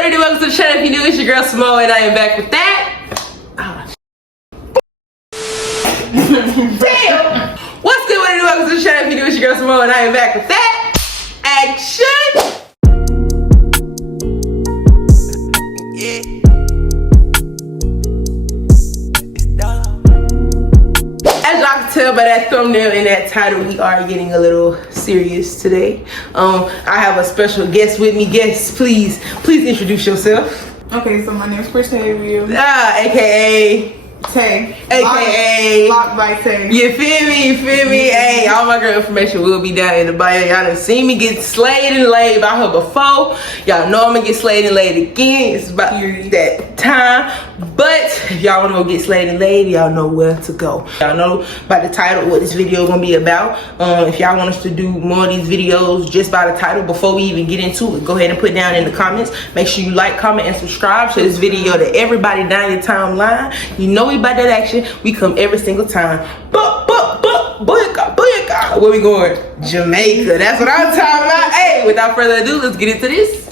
what it is? Welcome to the channel. If you're new, it's your girl Smo, and I am back with that. Damn! What's good? What it is? Welcome to the channel. If you're new, it's your girl Smo, and I am back with that. Action! As y'all can tell by that thumbnail and that title, we are getting a little serious today. I have a special guest with me. Guest, please introduce yourself. Okay, so my name is Protavia. AKA Tay. AKA Locked by Tay. You feel me? Hey, all my girl information will be down in the bio. Y'all done seen me get slayed and laid by her before. Y'all know I'm gonna get slayed and laid again. It's about that time. But if y'all wanna go get slayed and laid, y'all know where to go. Y'all know by the title what this video is gonna be about. If y'all want us to do more of these videos just by the title before we even get into it, go ahead and put down in the comments. Make sure you like, comment, and subscribe to this video to everybody down your timeline. You know we about that action. We come every single time. Booyaka. Where we going? Jamaica. That's what I'm talking about. Hey, without further ado, let's get into this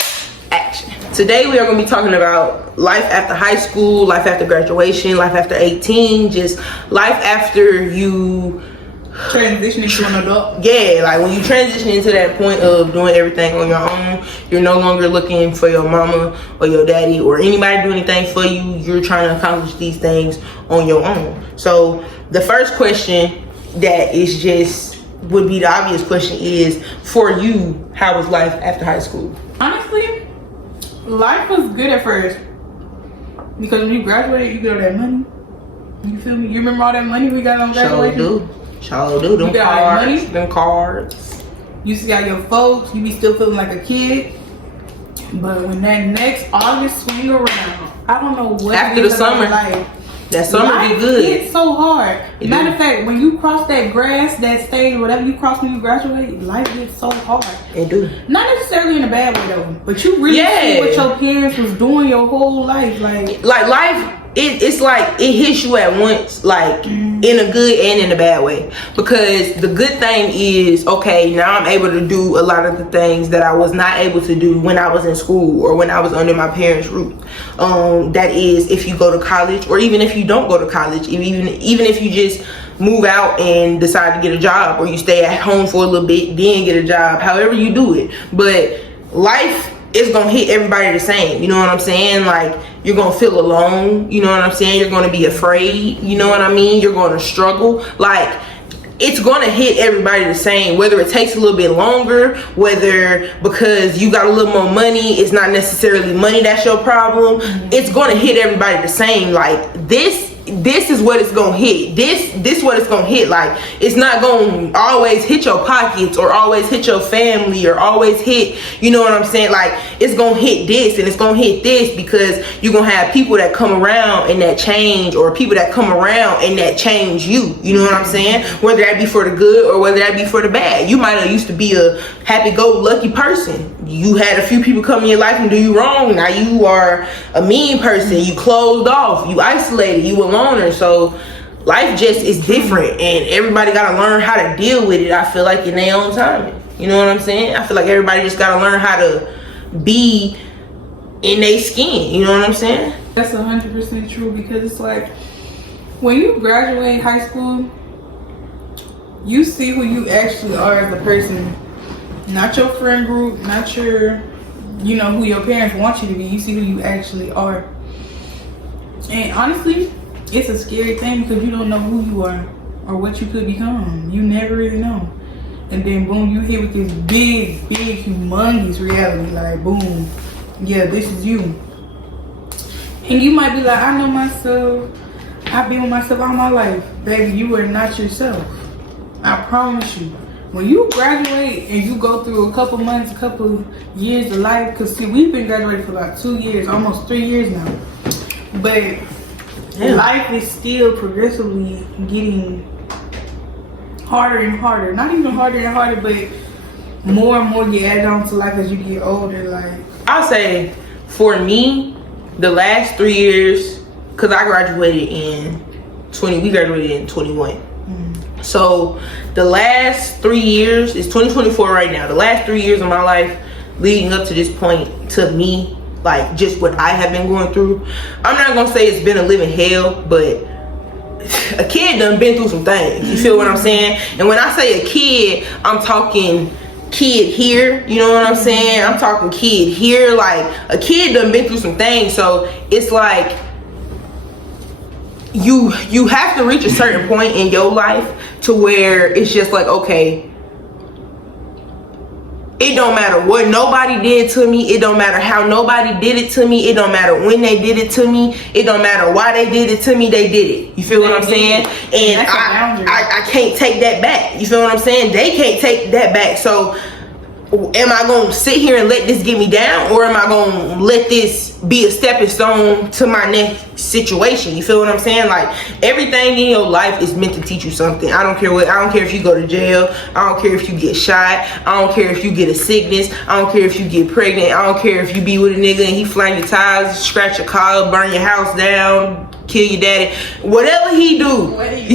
action. Today we are going to be talking about life after high school, life after graduation, life after 18, just life after you Transition into an adult. Yeah, like when you transition into that point of doing everything on your own, you're no longer looking for your mama or your daddy or anybody do anything for you. You're trying to accomplish these things on your own. So the first question that is just would be the obvious question is, for you, how was life after high school? Honestly, life was good at first. Because when you graduated, you get all that money. You feel me? You remember all that money we got on graduation? Sure do. Them cards. You still got your folks. You be still feeling like a kid. But when that next August swing around, I don't know what. After the summer, that summer be good. It's so hard. Matter of fact, when you cross that grass, that stage, whatever you cross when you graduate, life gets so hard. It do. Not necessarily in a bad way though, but you really see what your parents was doing your whole life, like life. It's like it hits you at once, like in a good and in a bad way. Because the good thing is, okay, now I'm able to do a lot of the things that I was not able to do when I was in school or when I was under my parents' roof. That is, if you go to college, or even if you don't go to college, even if you just move out and decide to get a job, or you stay at home for a little bit, then get a job, however you do it. But life is gonna hit everybody the same, you know what I'm saying? Like, you're gonna feel alone, you know what I'm saying? You're gonna be afraid, you know what I mean? You're gonna struggle. Like, it's gonna hit everybody the same, whether it takes a little bit longer, whether because you got a little more money, it's not necessarily money that's your problem. It's gonna hit everybody the same. Like, this is what it's gonna hit. This what it's gonna hit. Like, it's not gonna always hit your pockets or always hit your family or always hit, you know what I'm saying? Like, it's gonna hit this and it's gonna hit this, because you're gonna have people that come around and that change, or people that come around and that change you, you know what I'm saying? Whether that be for the good or whether that be for the bad. You might have used to be a happy-go-lucky person. You had a few people come in your life and do you wrong. Now you are a mean person. You closed off, you isolated, you alone. So life just is different, and everybody got to learn how to deal with it, I feel like, in their own timing. You know what I'm saying? I feel like everybody just got to learn how to be in their skin, you know what I'm saying? That's 100% true, because it's like when you graduate high school, you see who you actually are as a person, not your friend group, not your, you know, who your parents want you to be. You see who you actually are. And honestly, it's a scary thing, because you don't know who you are or what you could become. You never really know. And then boom, you hit with this big, humongous reality. Like, boom, yeah, this is you. And you might be like, I know myself. I've been with myself all my life. Baby, you are not yourself. I promise you. When you graduate and you go through a couple months, a couple years of life, because see, we've been graduated for about 2 years, almost 3 years now. But life is still progressively getting harder and harder. Not even harder and harder, but more and more you add on to life as you get older. Like, I'll say, for me, the last 3 years, because I graduated in we graduated in 21. So the last 3 years, it's 2024 right now. The last 3 years of my life leading up to this point, to me, like just what I have been going through. I'm not gonna say it's been a living hell, but a kid done been through some things. You feel what I'm saying? And when I say a kid, I'm talking kid here, you know what I'm saying? I'm talking kid here. Like, a kid done been through some things. So it's like you have to reach a certain point in your life to where it's just like, okay, it don't matter what nobody did to me. It don't matter how nobody did it to me. It don't matter when they did it to me. It don't matter why they did it to me. They did it. You feel what I'm saying? And I can't take that back. You feel what I'm saying? They can't take that back. So am I gonna sit here and let this get me down, or am I gonna let this be a stepping stone to my next situation? You feel what I'm saying? Like, everything in your life is meant to teach you something. I don't care if you go to jail. I don't care if you get shot. I don't care if you get a sickness. I don't care if you get pregnant. I don't care if you be with a nigga and he flang your tires, scratch your car, burn your house down, kill your daddy. Whatever he do, whatever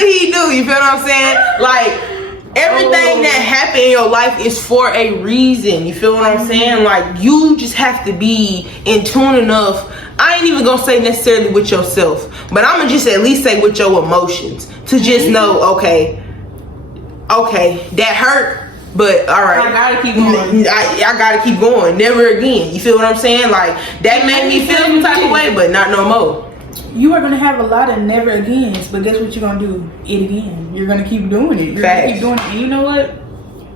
he do, you feel what I'm saying? Like, everything that happened in your life is for a reason. You feel what I'm saying? Like, you just have to be in tune enough. I ain't even gonna say necessarily with yourself, but I'm gonna just at least say with your emotions, to just know, okay, that hurt, but all right, I gotta keep going. I gotta keep going. Never again. You feel what I'm saying? Like, that made me feel some type of way, but not no more. You are gonna have a lot of never agains, but guess what you're gonna do? It again. You're gonna keep doing it. You're gonna keep doing it. And you know what?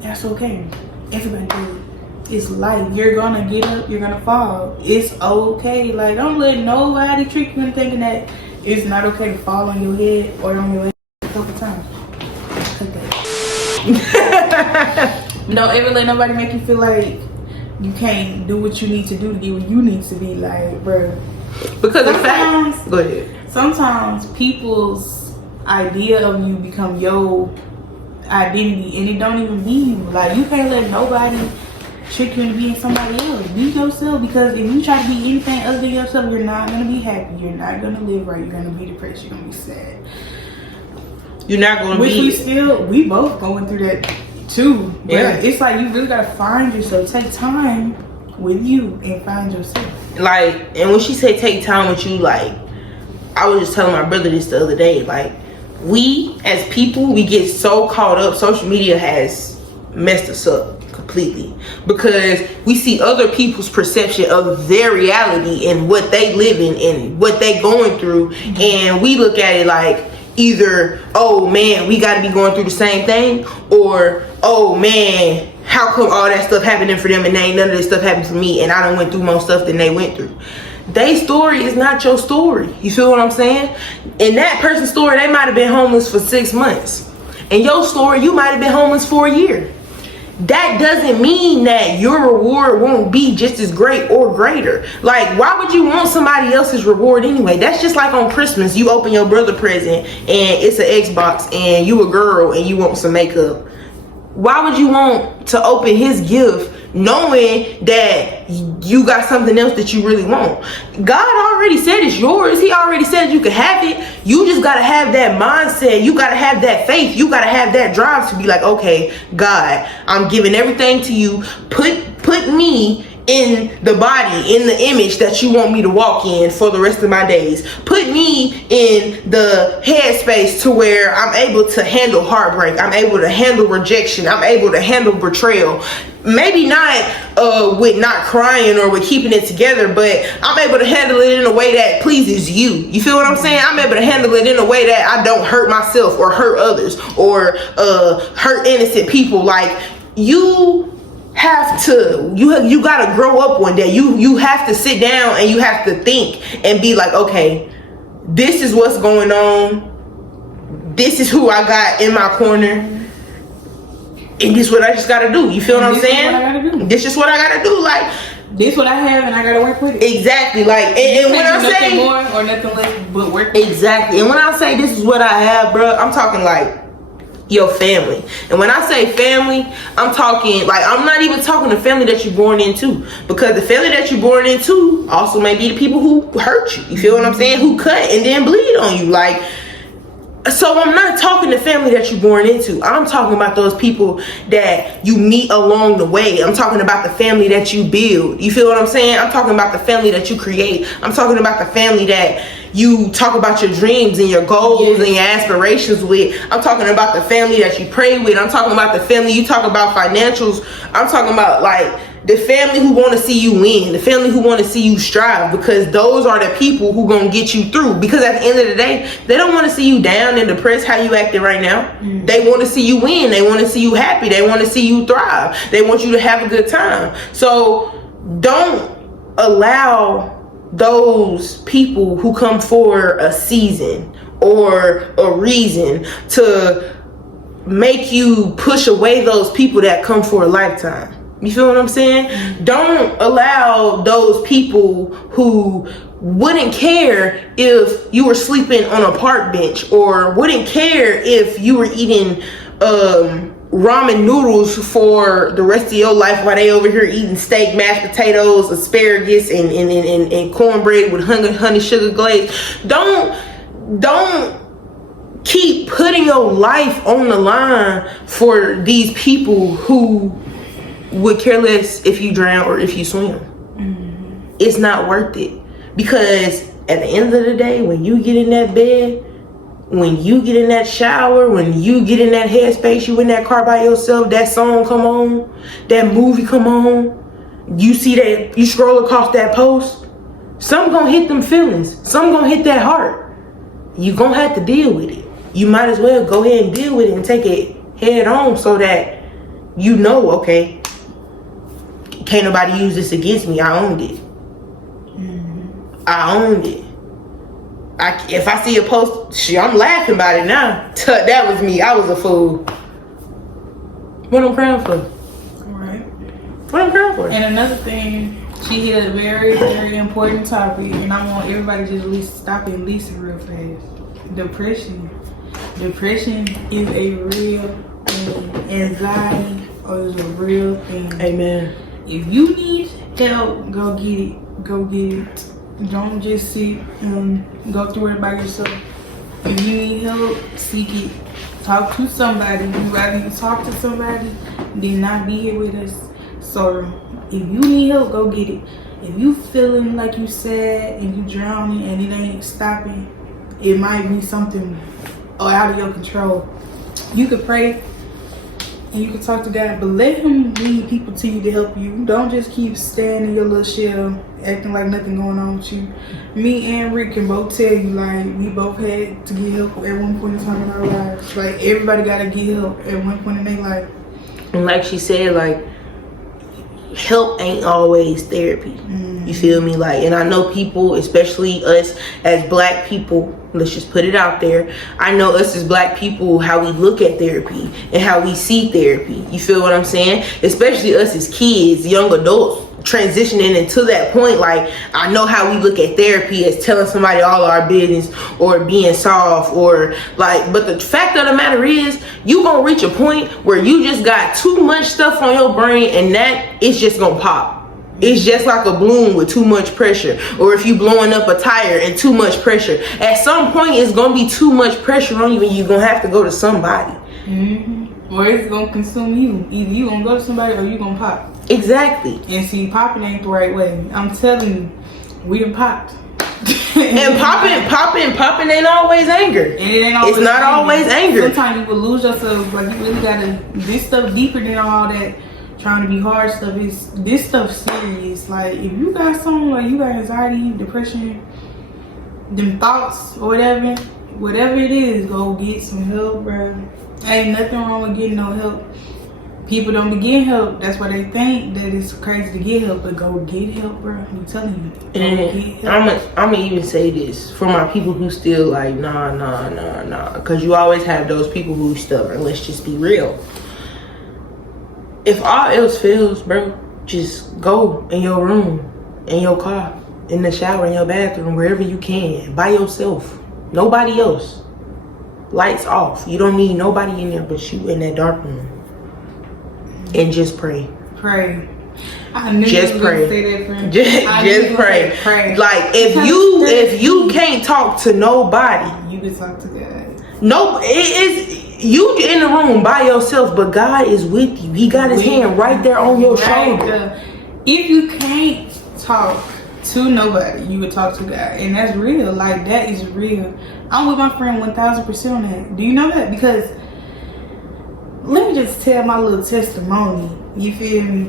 That's okay. Everybody do it. It's life. You're gonna get up, you're gonna fall. It's okay. Like, don't let nobody trick you into thinking that it's not okay to fall on your head or on your head a couple times. Cut that. Don't ever let nobody make you feel like you can't do what you need to do to get where you need to be. Like, bro. Because the fact, go ahead. Sometimes people's idea of you become your identity, and it don't even be you. Like, you can't let nobody trick you into being somebody else. Be yourself, because if you try to be anything other than yourself, you're not gonna be happy. You're not gonna live right. You're gonna be depressed. You're gonna be sad. You're not gonna Which we both going through that too. But yeah, it's like you really gotta find yourself. Take time with you and find yourself. Like, and when she said take time with you, like, I was just telling my brother this the other day. Like, we as people, we get so caught up. Social media has messed us up completely, because we see other people's perception of their reality and what they live in and what they going through, and we look at it like either, oh man, we got to be going through the same thing, or oh man, how come all that stuff happening for them and ain't none of this stuff happened for me, and I done went through more stuff than they went through. Their story is not your story. You feel what I'm saying? In that person's story, they might have been homeless for 6 months. In your story, you might have been homeless for a year. That doesn't mean that your reward won't be just as great or greater. Like, why would you want somebody else's reward anyway? That's just like on Christmas, you open your brother present and it's an Xbox, and you a girl and you want some makeup. Why would you want to open his gift knowing that you got something else that you really want? God already said it's yours. He already said you could have it. You just got to have that mindset. You got to have that faith. You got to have that drive to be like, okay, God, I'm giving everything to you. Put me in the body, in the image that you want me to walk in for the rest of my days. Put me in the headspace to where I'm able to handle heartbreak. I'm able to handle rejection. I'm able to handle betrayal. Maybe not with not crying or with keeping it together, but I'm able to handle it in a way that pleases you. You feel what I'm saying? I'm able to handle it in a way that I don't hurt myself or hurt others or hurt innocent people. Like, you have to, you gotta grow up one day. You have to sit down and you have to think and be like, okay, this is what's going on. This is who I got in my corner. And this is what I just gotta do. You feel what I'm saying? This is what I gotta do. Like, this is what I have, and I gotta work with it. Exactly. Like, and when I say nothing more or nothing less, but work with exactly. And when I say this is what I have, bro, I'm talking like your family. And when I say family, I'm talking like, I'm not even talking the family that you're born into, because the family that you're born into also may be the people who hurt you. You feel what I'm saying? Who cut and then bleed on you. Like, So I'm not talking the family that you're born into. I'm talking about those people that you meet along the way. I'm talking about the family that you build. You feel what I'm saying? I'm talking about the family that you create. I'm talking about the family that you talk about your dreams and your goals and your aspirations with. I'm talking about the family that you pray with. I'm talking about the family you talk about financials. I'm talking about like the family who want to see you win, the family who want to see you strive, because those are the people who gonna get you through. Because at the end of the day, they don't want to see you down and depressed how you acting right now. They want to see you win. They want to see you happy. They want to see you thrive. They want you to have a good time. So don't allow those people who come for a season or a reason to make you push away those people that come for a lifetime. You feel what I'm saying? Don't allow those people who wouldn't care if you were sleeping on a park bench, or wouldn't care if you were eating ramen noodles for the rest of your life while they over here eating steak, mashed potatoes, asparagus, and cornbread with honey sugar glaze. Don't keep putting your life on the line for these people who would care less if you drown or if you swim. It's not worth it, because at the end of the day, when you get in that bed, when you get in that shower, when you get in that headspace, you in that car by yourself, that song come on, that movie come on, you see that, you scroll across that post, some gonna hit them feelings, some gonna hit that heart. You gonna have to deal with it. You might as well go ahead and deal with it and take it head on, so that you know, okay, can't nobody use this against me. I owned it. I owned it. If I see a post, shit, I'm laughing about it now. That was me. I was a fool. What I'm crying for? Right. What I'm crying for? And another thing, she hit a very, very important topic, and I want everybody to just at least stop and listen real fast. Depression. Depression is a real thing. Anxiety is a real thing. Amen. If you need help, go get it. Go get it. Don't just sit and go through it by yourself. If you need help, seek it. Talk to somebody. You'd rather you talk to somebody than not be here with us. So if you need help, go get it. If you feeling like you sad and you drowning and it ain't stopping, it might be something out of your control. You could pray and you can talk to God, but let him lead people to you to help you. Don't just keep staying in your little shell, acting like nothing going on with you. Me and Rick can both tell you, like, we both had to get help at one point in time in our lives. Like, everybody gotta get help at one point in their life. And like she said, like, help ain't always therapy. You feel me? Like, and I know people, especially us as black people, let's just put it out there, I know us as black people, how we look at therapy and how we see therapy. You feel what I'm saying? Especially us as kids, young adults, transitioning into that point. Like, I know how we look at therapy as telling somebody all our business or being soft, or like, but the fact of the matter is, you gonna reach a point where you just got too much stuff on your brain, and that it's just gonna pop. It's just like a balloon with too much pressure, or if you blowing up a tire and too much pressure. At some point, it's gonna be too much pressure on you, and you're gonna have to go to somebody. Or it's gonna consume you. Either you gonna go to somebody or you gonna pop. Exactly. And see, popping ain't the right way. I'm telling you, we done popped. And popping ain't always anger. And it ain't always it's not always anger. Sometimes you will lose yourself. Like, you really gotta, this stuff deeper than all that trying to be hard stuff. Is this stuff serious? Like, if you got something, like you got anxiety, depression, them thoughts or whatever it is, go get some help, bro. Ain't nothing wrong with getting no help. People don't be getting help. That's why they think that it's crazy to get help, but go get help, bro. I'm telling you. And I'm gonna even say this for my people who still like, nah, because you always have those people who stubborn. Let's just be real. If all else fails, bro, just go in your room, in your car, in the shower, in your bathroom, wherever you can, by yourself. Nobody else. Lights off. You don't need nobody in there but you in that dark room. And just pray. Pray. I knew just you pray. Gonna say that, friend. Just pray. Pray. Like, if you can't talk to nobody, you can talk to God. No, it is you in the room by yourself, but God is with you. He got his hand right there on your shoulder. If you can't talk to nobody, you would talk to God, and that's real. Like, that is real. I'm with my friend 1000% on that. Do you know that? Because let me just tell my little testimony. You feel me?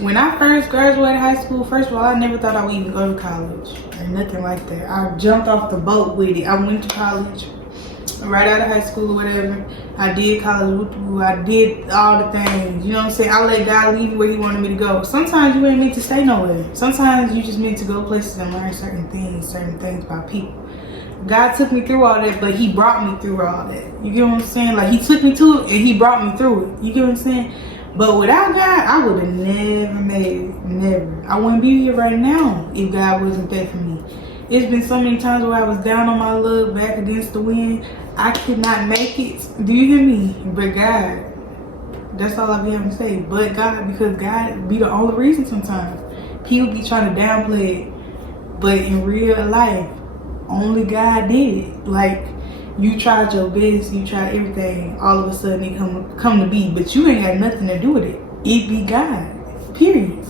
When I first graduated high school, first of all, I never thought I would even go to college or nothing like that. I jumped off the boat with it. I went to college right out of high school or whatever. I did college. I did all the things. You know what I'm saying? I let God lead me where he wanted me to go. Sometimes you ain't meant to stay nowhere. Sometimes you just meant to go places and learn certain things about people. God took me through all that, but he brought me through all that. You get what I'm saying? Like, he took me to it and he brought me through it. You get what I'm saying? But without God, I would have never made it. Never. I wouldn't be here right now if God wasn't there for me. It's been so many times where I was down on my luck, back against the wind. I could not make it. Do you hear me? But God. That's all I be having to say. But God, because God be the only reason sometimes. People be trying to downplay it. But in real life, only God did it. Like, you tried your best, you tried everything, all of a sudden it come to be, but you ain't got nothing to do with it. It be God. Period.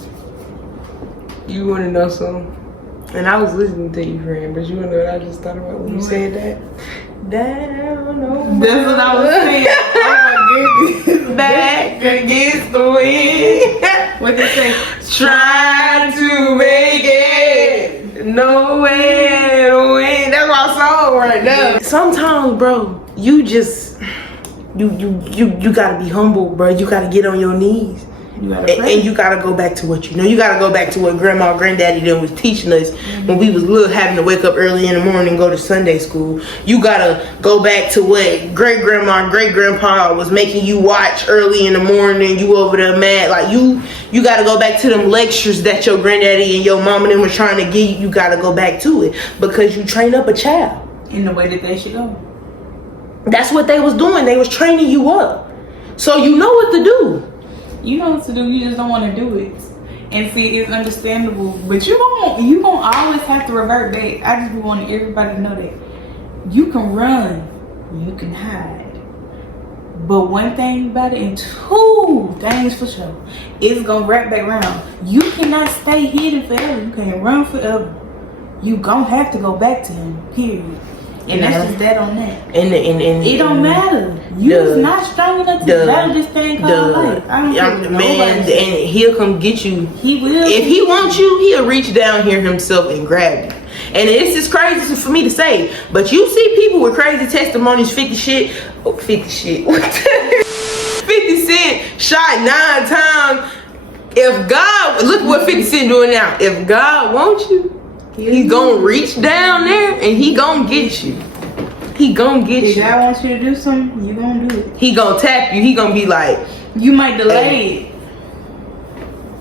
You wanna know something? And I was listening to you, friend, but you wanna know what I just thought about when you said that? Down on That's what I was saying. Oh my goodness. Back against the wind. What they say? Trying to make it. No way to win. That's my song right now. Sometimes, bro, you just you gotta be humble, bro. You gotta get on your knees. You gotta pray. And you gotta go back to what you know. You gotta go back to what grandma, granddaddy them was teaching us when we was little, having to wake up early in the morning and go to Sunday school. You gotta go back to what great grandma, great grandpa was making you watch early in the morning. You over there mad, like you gotta go back to them lectures that your granddaddy and your mama them was trying to give you. You gotta go back to it because you train up a child in the way that they should go. That's what they was doing. They was training you up, so you know what to do. You know what to do, you just don't want to do it. And see, it's understandable, but you gonna always have to revert back. I just be wanting everybody to know that you can run, you can hide. But one thing about it, and two things for sure, it's gonna wrap back around. You cannot stay hidden forever. You can't run forever. You gonna have to go back to him, period. And that's just that on that. And it don't matter. You're not strong enough to battle this thing called life. I don't care. Man, and he'll come get you. He will. If he wants you, he'll reach down here himself and grab you. And it's just crazy for me to say, but you see people with crazy testimonies, 50 shit. 50 Cent shot 9 times. If God, look what 50 Cent doing now. If God wants you, he gonna reach down there and he gonna get you. He gonna get you. If God wants you to do something, you gonna do it. He gonna tap you. He gonna be like, you might delay it.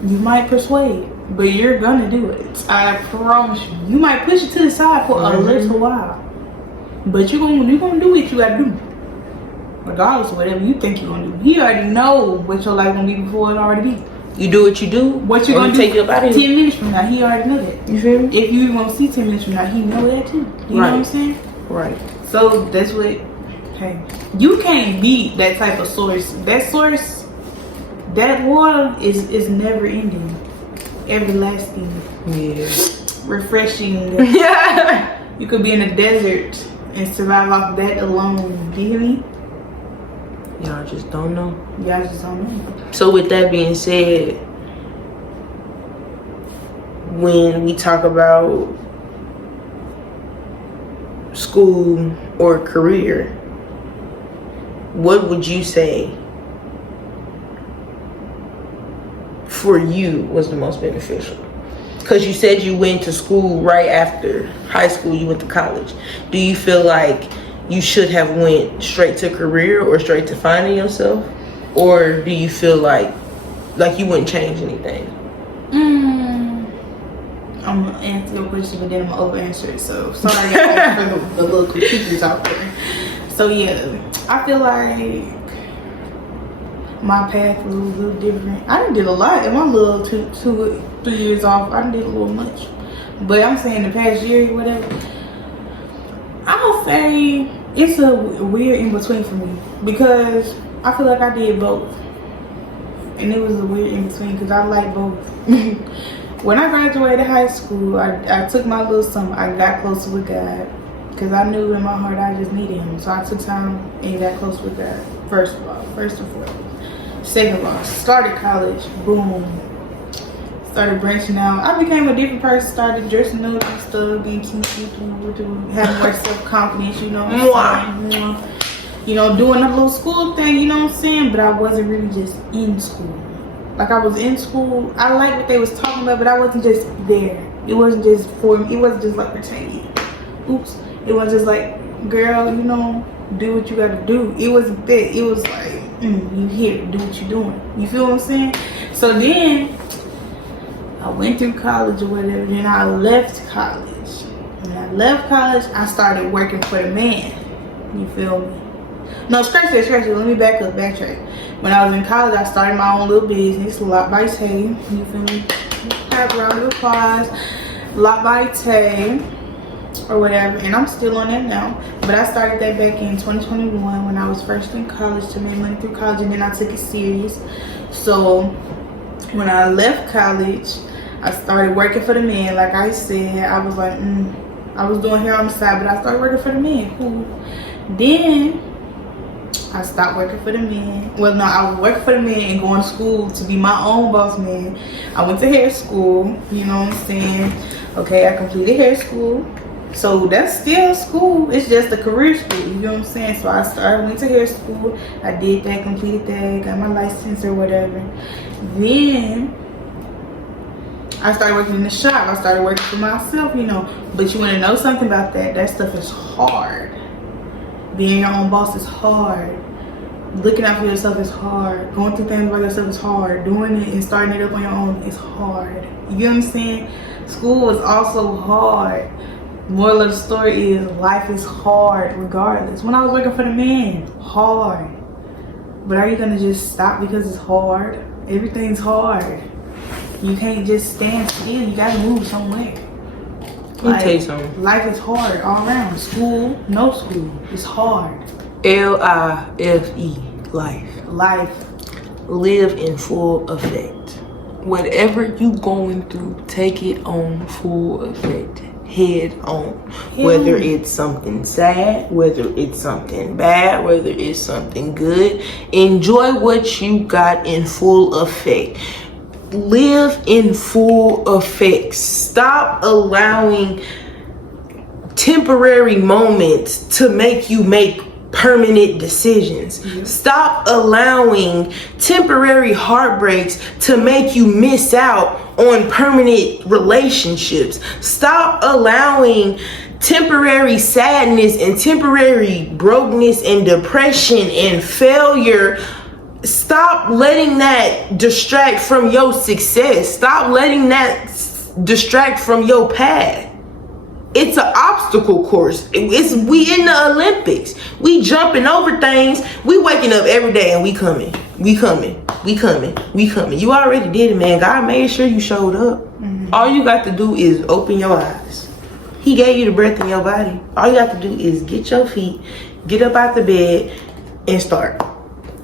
You might persuade, but you're gonna do it. I promise you. You might push it to the side for a little while, but you're gonna do what you gotta do. Regardless of whatever you think you're gonna do. He already know what your life gonna be before it already be. You do what you do. What you gonna do take it about 10 minutes from now, he already know that. You feel me? If you even gonna see 10 minutes from now, he know that too. You know what I'm saying? Right. So that's what, hey, you can't beat that type of source. That source, that water is never ending. Everlasting. Yeah. Refreshing. Yeah. You could be in a desert and survive off that alone. Do you hear me? Y'all just don't know. Y'all just don't know. So with that being said, when we talk about school or career, what would you say for you was the most beneficial? Because you said you went to school right after high school, you went to college. Do you feel like you should have went straight to career or straight to finding yourself? Or do you feel like you wouldn't change anything? I'm gonna answer your question, but then I'm gonna over answer it. So sorry guys for the little confused out there. So yeah, I feel like my path was a little different. I done did a lot in my little 3 years off. I done did a little much, but I'm saying the past year, whatever. I'll say It's a weird in between for me because I feel like I did both, and it was a weird in between because I like both. When I graduated high school, I took my little summer. I got closer with God because I knew in my heart I just needed Him. So I took time and got close with God. First of all, first and foremost. Second of all, started college. Boom. Started branching out. I became a different person. Started dressing up and stuff, being cute, having more self-confidence. You know what I'm saying? You know, doing a little school thing. You know what I'm saying? But I wasn't really just in school. Like I was in school. I liked what they was talking about, but I wasn't just there. It wasn't just for me. It wasn't just like pretending. Oops. It was just like, girl, you know, do what you gotta do. It wasn't that. It was like, you here, do what you're doing. You feel what I'm saying? So then I went through college or whatever, then I left college. When I left college, I started working for the man. You feel me? No, scratch that. Let me backtrack. When I was in college, I started my own little business, Lot by Tay. You feel me? Have a round of applause. Lot by Tay or whatever, and I'm still on that now. But I started that back in 2021 when I was first in college to make money through college, and then I took it serious. So when I left college, I started working for the man. Like I said, I was like, I was doing hair on the side, but I started working for the man. Cool. Then I stopped working for the man. Well, no, I was working for the man and going to school to be my own boss man. I went to hair school, you know what I'm saying? Okay, I completed hair school. So that's still school. It's just a career school, you know what I'm saying? So I went to hair school. I did that, completed that, got my license or whatever. Then I started working in the shop. I started working for myself, you know. But you want to know something about that? That stuff is hard. Being your own boss is hard. Looking out for yourself is hard. Going through things by yourself is hard. Doing it and starting it up on your own is hard. You get what I'm saying? School is also hard. Moral of the story is life is hard regardless. When I was working for the man, hard. But are you going to just stop because it's hard? Everything's hard. You can't just stand still. You got to move somewhere. Let me tell you something. Life is hard all around. School, no school. It's hard. LIFE, life. Life. Live in full effect. Whatever you going through, take it on full effect. Head on. Whether it's something sad, whether it's something bad, whether it's something good, enjoy what you got in full effect. Live in full effect. Stop allowing temporary moments to make you make permanent decisions. Stop allowing temporary heartbreaks to make you miss out on permanent relationships. Stop allowing temporary sadness and temporary brokenness and depression and failure. Stop letting that distract from your success. Stop letting that distract from your path. It's an obstacle course. We in the Olympics. We jumping over things. We waking up every day and we coming. You already did it, man. God made sure you showed up. All you got to do is open your eyes. He gave you the breath in your body. All you got to do is get your feet, get up out the bed, and start.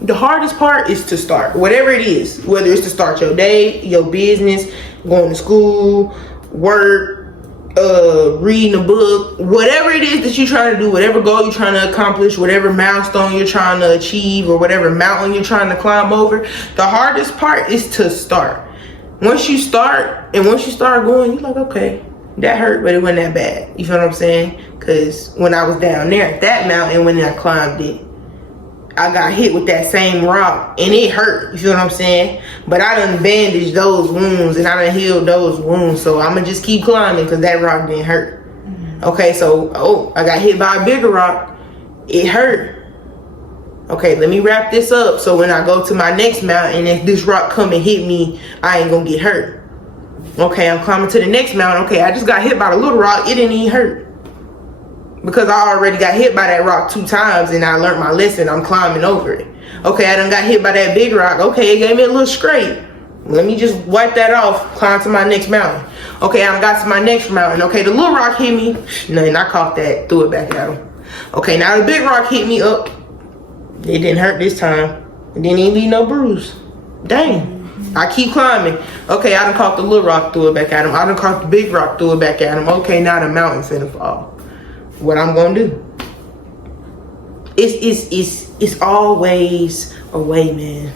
The hardest part is to start. Whatever it is. Whether it's to start your day, your business, going to school, work, reading a book, whatever it is that you're trying to do, whatever goal you're trying to accomplish, whatever milestone you're trying to achieve, or whatever mountain you're trying to climb over, the hardest part is to start. Once you start going, you're like, okay, that hurt, but it wasn't that bad. You feel what I'm saying? Because when I was down there at that mountain, when I climbed it, I got hit with that same rock and it hurt. You feel what I'm saying? But I done bandaged those wounds and I done healed those wounds. So I'm gonna just keep climbing because that rock didn't hurt. Okay, so I got hit by a bigger rock. It hurt. Okay, let me wrap this up so when I go to my next mountain, if this rock come and hit me, I ain't gonna get hurt. Okay, I'm climbing to the next mountain. Okay, I just got hit by the little rock. It didn't even hurt. Because I already got hit by that rock 2 times and I learned my lesson. I'm climbing over it. Okay, I done got hit by that big rock. Okay, it gave me a little scrape. Let me just wipe that off, climb to my next mountain. Okay, I got to my next mountain. Okay, the little rock hit me. And I caught that, threw it back at him. Okay, now the big rock hit me up. It didn't hurt this time. It didn't even leave no bruise. Dang. I keep climbing. Okay, I done caught the little rock, threw it back at him. I done caught the big rock, threw it back at him. Okay, now the mountain finna fall. What I'm gonna do? It's always a way, man.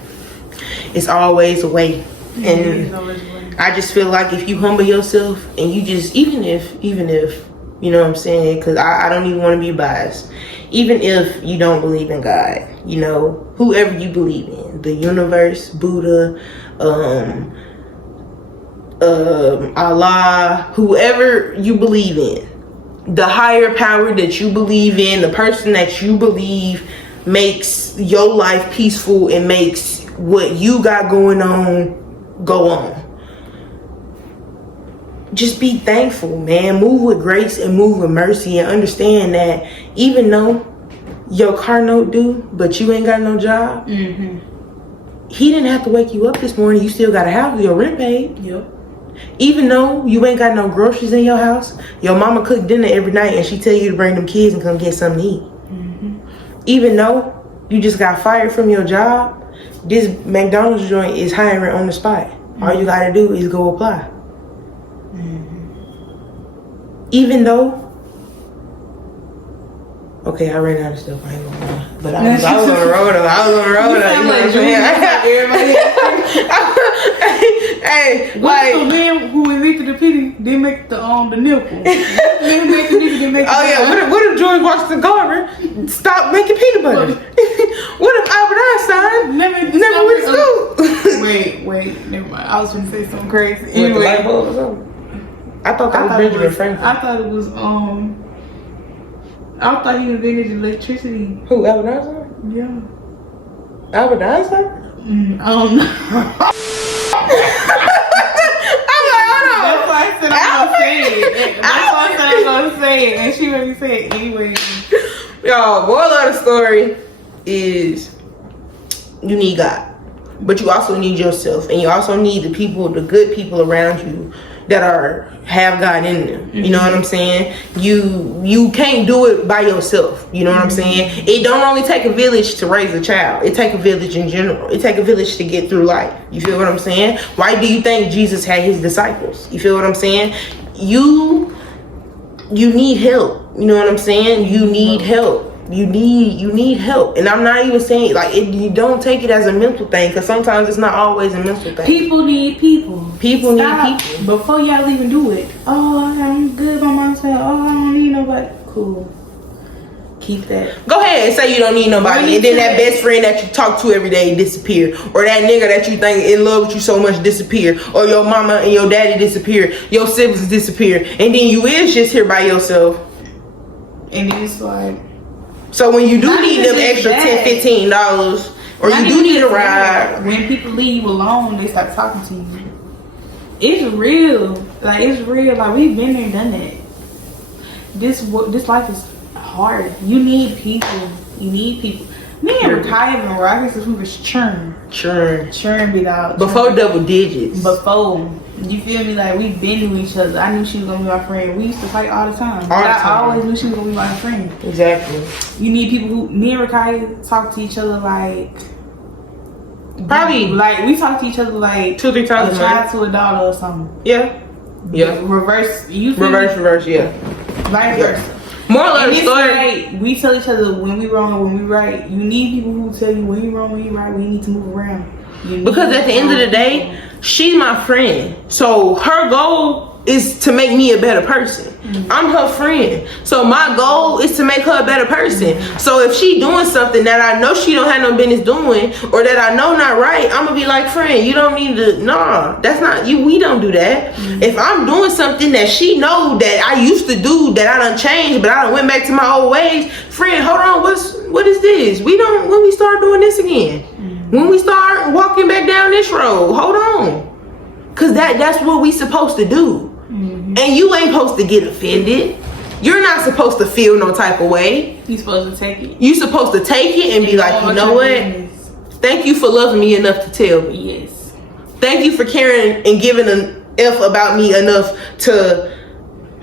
It's always a way. And I just feel like if you humble yourself and you just, even if, you know what I'm saying? Because I don't even want to be biased. Even if you don't believe in God, you know, whoever you believe in, the universe, Buddha, Allah, whoever you believe in, the higher power that you believe in, the person that you believe makes your life peaceful and makes what you got going on go on. Just be thankful, man. Move with grace and move with mercy, and understand that even though your car note due, but you ain't got no job, he didn't have to wake you up this morning. You still got a house, your rent paid. Yep. Even though you ain't got no groceries in your house, your mama cook dinner every night and she tell you to bring them kids and come get something to eat. Even though you just got fired from your job, this McDonald's joint is hiring on the spot. All you gotta do is go apply. Even though, okay, I ran out of stuff, I ain't gonna lie. But I was on the road, you know what I'm saying? Hey, like, the man who invented the pity didn't make the nipple. Didn't make the nipple, didn't make the what if George Washington Carver stopped making peanut butter? What if Albert Einstein never went to school? Wait, never mind. I was gonna say something crazy. With the light bulb or something? I thought that was Benjamin Franklin. I thought it was I thought he invented electricity. Who, Albert Einstein? Yeah. Albert Einstein? I don't know. I'm like, hold on. That's why I said I'm gonna say it. That's why I said I'm gonna say it, and she already said it anyway. Y'all, moral of the story is you need God, but you also need yourself, and you also need the people, the good people around you that have God in them. You know what I'm saying? You can't do it by yourself. You know what I'm saying? It don't only take a village to raise a child. It take a village in general. It take a village to get through life. You feel what I'm saying? Why do you think Jesus had his disciples? You feel what I'm saying? You need help. You know what I'm saying? You need help. You need help. And I'm not even saying like you don't take it as a mental thing, because sometimes it's not always a mental thing. People need people. People need people. Before y'all even do it. Oh, I'm good by myself. Oh, I don't need nobody. Cool. Keep that. Go ahead and say you don't need nobody, and then that best friend that you talk to every day disappear, or that nigga that you think in love with you so much disappear, or your mama and your daddy disappear, your siblings disappear, and then you is just here by yourself. And it's like, so when you do need them extra $10, $15, or you do need a ride, when people leave you alone, they start talking to you. It's real. Like, it's real. Like, we've been there and done that. This life is hard. You need people. You need people. Me and retirement, where I guess we was churn without before double digits. Before, you feel me? Like, we been to each other. I knew she was gonna be my friend. We used to fight all the time. I always knew she was gonna be my friend. Exactly. You need people who, me and Rakaya talk to each other like, probably like we talk to each other like 2-3 times a child to a daughter or something. Yeah. Reverse. You feel reverse. Yeah. Vice versa. Moral of the story. Like, we tell each other when we wrong and when we right. You need people who tell you when you wrong, when you right, when you need to move around. Because at the end of the day, she's my friend. So her goal is to make me a better person. I'm her friend. So my goal is to make her a better person. So if she doing something that I know she don't have no business doing, or that I know not right, I'm gonna be like, friend, you don't need to, nah, that's not you. We don't do that. If I'm doing something that she know that I used to do, that I done changed, but I done went back to my old ways, friend, hold on, what is this? We don't, when we start doing this again, when we start walking back down this road, hold on. Cause that's what we supposed to do. And you ain't supposed to get offended. You're not supposed to feel no type of way. You supposed to take it. You supposed to take it and be like, you know what? Thank you for loving me enough to tell me. Yes. Thank you for caring and giving an F about me enough to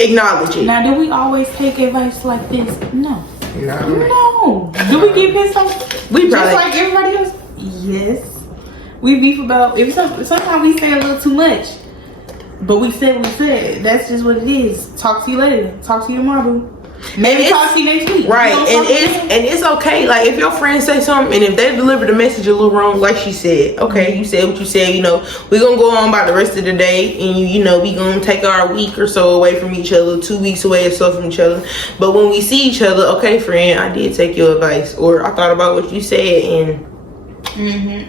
acknowledge it. Now, do we always take advice like this? No. No. Do we get pissed off? We Just probably like everybody else? Yes. We beef about, sometimes we say a little too much. But we said what we said. That's just what it is. Talk to you later. Talk to you tomorrow, boo. Maybe talk to you next week. Right, and it's okay. Like if your friends say something, and if they deliver the message a little wrong, like she said, okay, you said what you said. You know, we gonna go on about the rest of the day, and you know, we gonna take our week or so away from each other, 2 weeks away or so from each other. But when we see each other, okay, friend, I did take your advice, or I thought about what you said, and.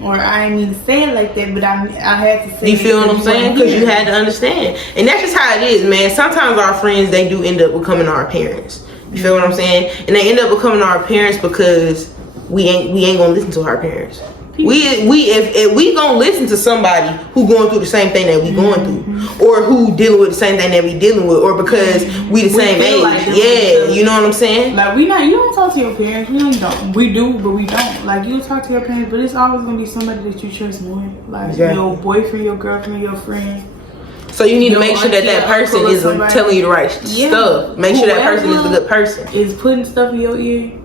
Or I didn't mean to say it like that, but I had to say it. You feel what I'm saying? Because you had to understand, and that's just how it is, man. Sometimes our friends, they do end up becoming our parents. You feel what I'm saying? And they end up becoming our parents because we ain't gonna listen to our parents. If we gonna listen to somebody who going through the same thing that we going through, or who dealing with the same thing that we dealing with, or because we the same age, like you know what I'm saying? Like you don't talk to your parents. We don't. We do, but we don't. Like you talk to your parents, but it's always gonna be somebody that you trust more, like your boyfriend, your girlfriend, your friend. So you need to make sure that person is telling you the right stuff. Make sure that person is a good person. Is putting stuff in your ear.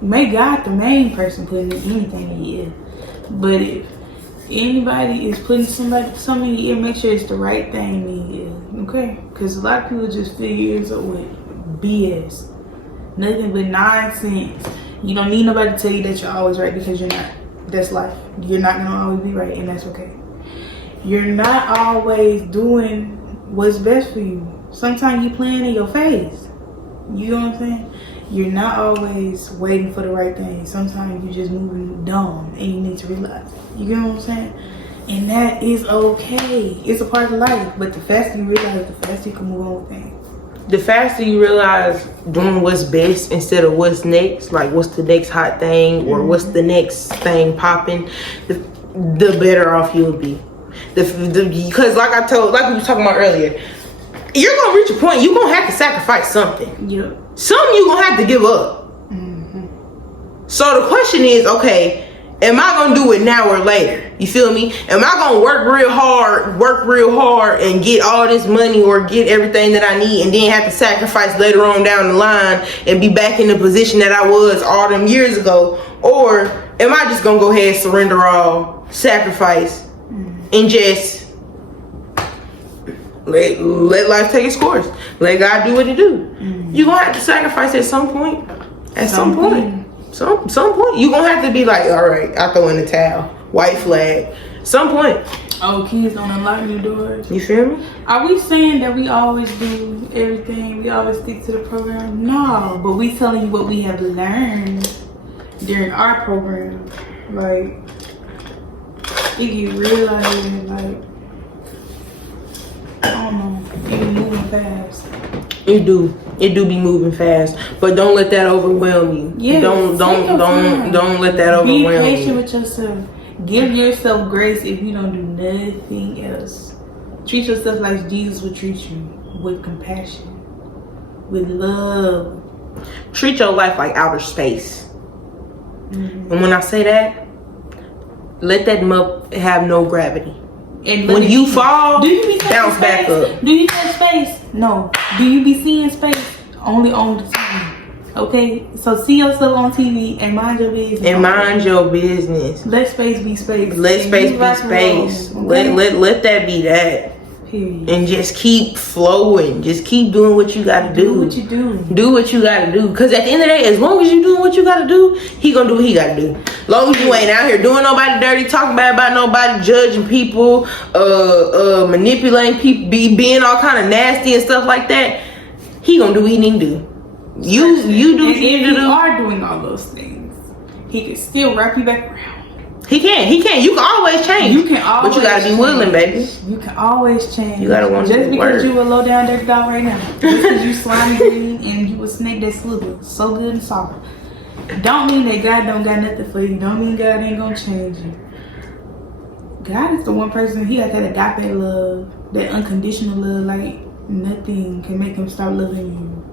Make God the main person putting anything in your ear. But if anybody is putting something in your ear, make sure it's the right thing in your ear. Okay? Because a lot of people just fill your ears up with BS. Nothing but nonsense. You don't need nobody to tell you that you're always right, because you're not. That's life. You're not going to always be right, and that's okay. You're not always doing what's best for you. Sometimes you playing in your face. You know what I'm saying? You're not always waiting for the right thing. Sometimes you're just moving dumb, and you need to realize it. You know what I'm saying? And that is okay. It's a part of life. But the faster you realize, the faster you can move on with things. The faster you realize doing what's best instead of what's next, like what's the next hot thing or what's the next thing popping, the better off you'll be. Because like we were talking about earlier, you're gonna reach a point you're gonna have to sacrifice something. Yep. Something you're gonna have to give up. So the question is, okay, am I gonna do it now or later? You feel me? Am I gonna work real hard and get all this money or get everything that I need, and then have to sacrifice later on down the line and be back in the position that I was all them years ago? Or am I just gonna go ahead and surrender all, sacrifice, and just let life take its course? Let God do what He do. You're gonna have to sacrifice at some point. At some point. Some point. You're gonna have to be like, all right, I throw in the towel. White flag. Some point. Oh, kids don't unlock new doors. You feel me? Are we saying that we always do everything? We always stick to the program? No, but we telling you what we have learned during our program. Like, it get real out here, like, I don't know, it be moving fast. It do be moving fast, but don't let that overwhelm you. Yeah, don't let that overwhelm you. Be patient with yourself. Give yourself grace if you don't do nothing else. Treat yourself like Jesus would treat you, with compassion, with love. Treat your life like outer space. And when I say that, let that mug have no gravity. And when you fall, do you be bounce back up. Do you touch space? No. Do you be seeing space? Only on the TV. Okay? So see yourself on TV and mind your business. And mind your business. Let space be space. Let space be space. Okay? Let that be that. Period. And just keep flowing. Just keep doing what you gotta do. Do what you do. Do what you gotta do. Cause at the end of the day, as long as you doing what you gotta do, He gonna do what He gotta do. As long as you ain't out here doing nobody dirty, talking bad about nobody, judging people, manipulating people, being all kind of nasty and stuff like that, He gonna do what He need to do. You do what you need to do. If you are doing all those things, He can still wrap you back around. He can. You can always change. You can always, but you gotta be willing, baby. You can always change. You gotta want to just do because work. you a low down dirty dog right now, just because you slimy green and you a snake that's slither, so good and soft, don't mean that God don't got nothing for you. Don't mean God ain't gonna change you. God is the one person. He got that agape love, that unconditional love. Like nothing can make Him stop loving you.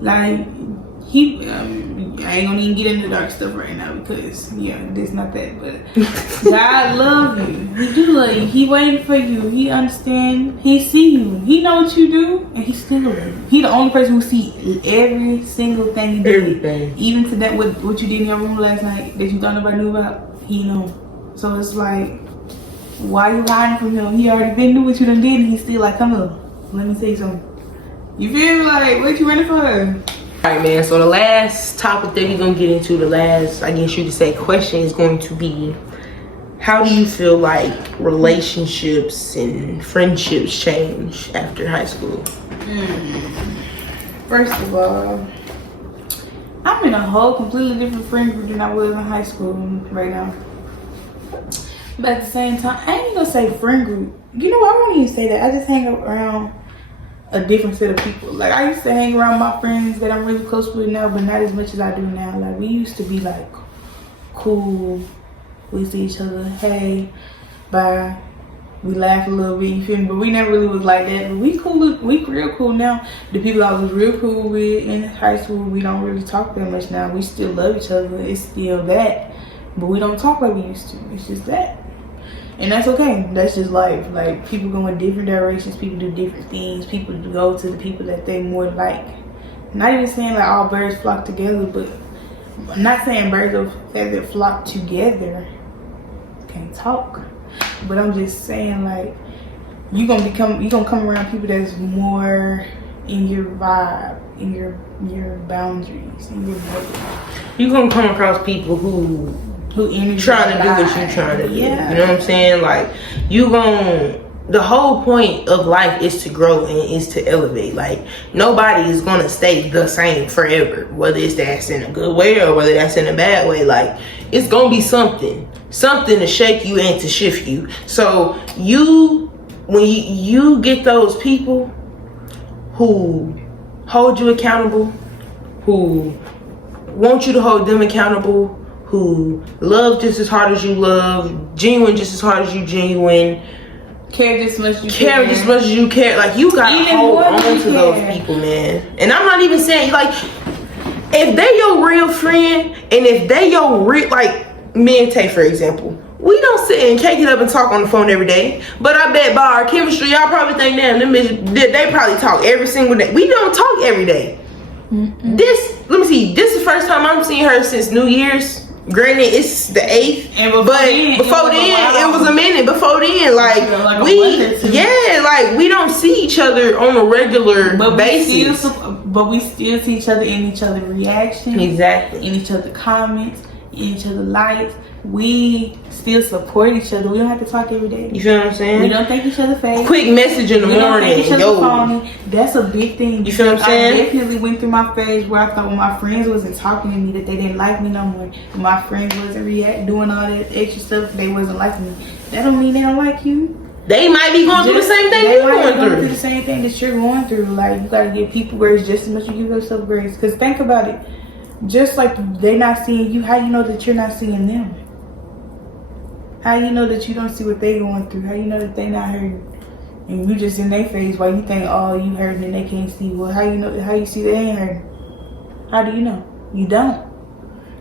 Like He, I ain't gonna even get into dark stuff right now because this not that, but God love you. He do love you. He waiting for you. He understand. He see you. he know what you do, and he still love you. He the only person who see every single thing you did. Everything. Even to that, what you did in your room last night that you thought nobody knew about, he know. So it's like, why you hiding from him? He already been knew what you done did, and he's still like, come here, let me say something. You feel me? Like, what you ready for? Alright, man, so the last topic that we're gonna get into, the last, I guess you could say, question is going to be, how do you feel like relationships and friendships change after high school? First of all, I'm in a whole completely different friend group than I was in high school right now. But at the same time, I ain't gonna say friend group. You know what? I won't even say that. I just hang around a different set of people. Like, I used to hang around my friends that I'm really close with now, but not as much as I do now. Like, we used to be like cool. We see each other, hey, bye. We laugh a little bit, you feel me? But we never really was like that. But we cool, we real cool now. The people I was real cool with in high school, we don't really talk that much now. We still love each other. It's still that. But we don't talk like we used to. It's just that. And that's okay. That's just life. Like, people go in different directions. People do different things. People go to the people that they more like. Not even saying like all birds flock together, but I'm not saying birds of feather flock together. Can't talk. But I'm just saying, like, you gonna come around people that's more in your vibe, in your boundaries, in your boundaries. You gonna come across people who trying to do what you trying to do. Yeah. You know what I'm saying? Like, the whole point of life is to grow and is to elevate. Like, nobody is gonna stay the same forever, whether it's that's in a good way or whether that's in a bad way. Like, it's gonna be something to shake you and to shift you. So when you get those people who hold you accountable, who want you to hold them accountable, who love just as hard as you love, genuine just as hard as you genuine, care just as much as you care. Like, you gotta hold on to those people, man. And I'm not even saying, like, if they your real friend, and if they your real, like, me and Tay, for example, we don't sit and cake it up and talk on the phone every day. But I bet by our chemistry, y'all probably think, damn, them bitches, they probably talk every single day. We don't talk every day. Let me see, this is the first time I'm seeing her since New Year's. Granted, it's the 8th, and before then it was a minute. Before then, like we don't see each other on a regular basis. But we still see each other in each other's reactions, exactly, in each other's comments, in each other's likes. We still support each other. We don't have to talk every day. You feel what I'm saying? We don't think each other face. Quick message in the morning. Don't think each other phony. That's a big thing. You feel what I'm saying? I definitely went through my phase where I thought when my friends wasn't talking to me that they didn't like me no more. When my friends wasn't doing all that extra stuff, they wasn't liking me. That don't mean they don't like you. They might be going through the same thing you're going through. The same thing that you're going through. Like, you gotta give people grace just as much as you give yourself grace. Because think about it. Just like they're not seeing you, how you know that you're not seeing them? How you know that you don't see what they going through? How you know that they not hurting? And you just in their face while you think, oh, you hurting and they can't see. Well, how you know? How you see they ain't hurting? How do you know? You don't.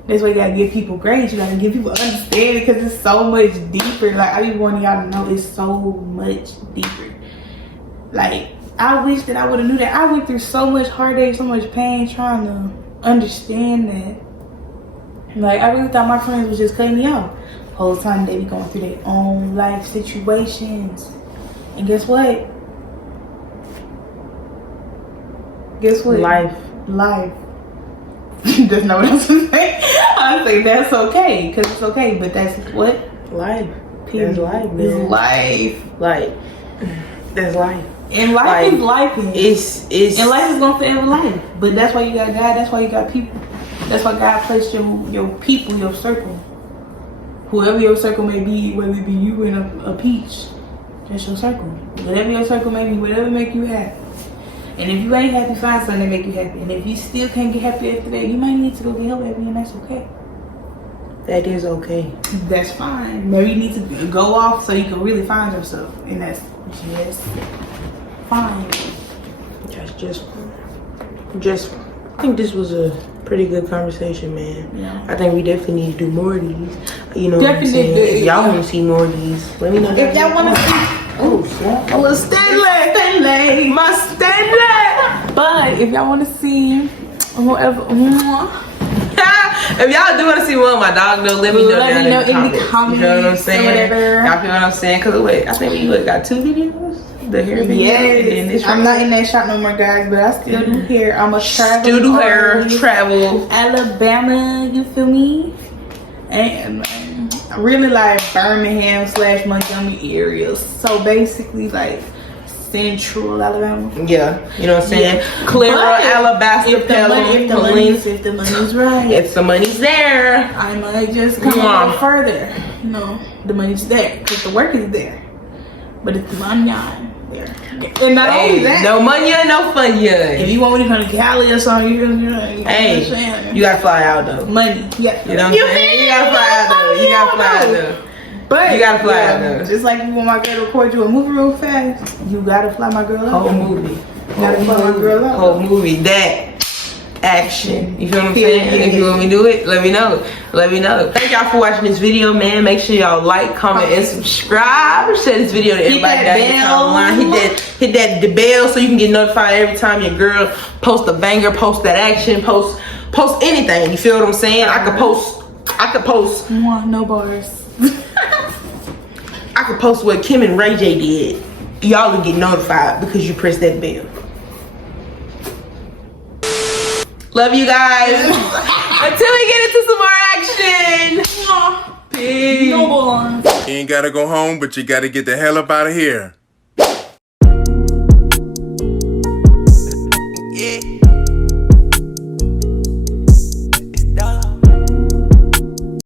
That's why you gotta give people grace. You gotta give people understanding because it's so much deeper. Like, I just want y'all to know it's so much deeper. Like, I wish that I would have knew that. I went through so much heartache, so much pain trying to understand that. Like, I really thought my friends was just cutting me out. Whole time they be going through their own life situations. And guess what? Life. That's not what I was saying. I say that's okay, because it's okay, but that's what? Life. Period. That's life, man. It's life. Like, that's life. And life is life. It's and life is going forever life. But that's why you got God, that's why you got people. That's why God placed your people, your circle. Whoever your circle may be, whether it be you and a peach, that's your circle. Whatever your circle may be, whatever make you happy. And if you ain't happy, find something that make you happy. And if you still can't get happy after that, you might need to go get help, baby, and that's okay. That is okay. That's fine. Maybe you need to go off so you can really find yourself, and that's just fine. Just. I think this was a pretty good conversation, man. Yeah. I think we definitely need to do more of these. You know, Definitely. if y'all want to see more of these, let me know. If y'all want to see, oh, snap. a little Stanley. my standard. But if y'all want to see whatever, if y'all do want to see one of my dog, though, let me know down in the comments. You know what I'm saying? Whatever. Y'all feel what I'm saying? Cause wait, I think we got 2 videos. The hair video. Yes. And then this I'm not in that shop no more, guys, but I still do hair. I'm a travel. Still do hair, travel. Alabama, you feel me? And I really like Birmingham / Montgomery areas. So basically, like Central Alabama. Yeah, you know what I'm saying? Yeah. Clara, Alabaster, Pelham, if the money's right. If the money's there, I might just come a little further. You know, the money's there because the work is there. But it's the money on there. And not only that, no money, no fun. If you want me to come to Cali or something, you gotta fly out though. Money, yeah. You know what I'm saying? You gotta fly out though. You gotta fly out though. But you gotta fly out though. Just like you want my girl to record you a movie real fast, you gotta fly my girl out. Whole movie. You gotta fly my girl out. Whole movie. That action. You feel what I'm saying? If you want me to do it, let me know. Let me know. Thank y'all for watching this video, man. Make sure y'all like, comment, and subscribe. Share this video to everybody down in the timeline. Hit that the bell so you can get notified every time your girl post a banger, post that action, post anything. You feel what I'm saying? I could post. No bars. I could post what Kim and Ray J did. Y'all will get notified because you press that bell. Love you guys. Until we get into some more action. Peace. No bars. You ain't gotta go home, but you gotta get the hell up out of here. Yeah.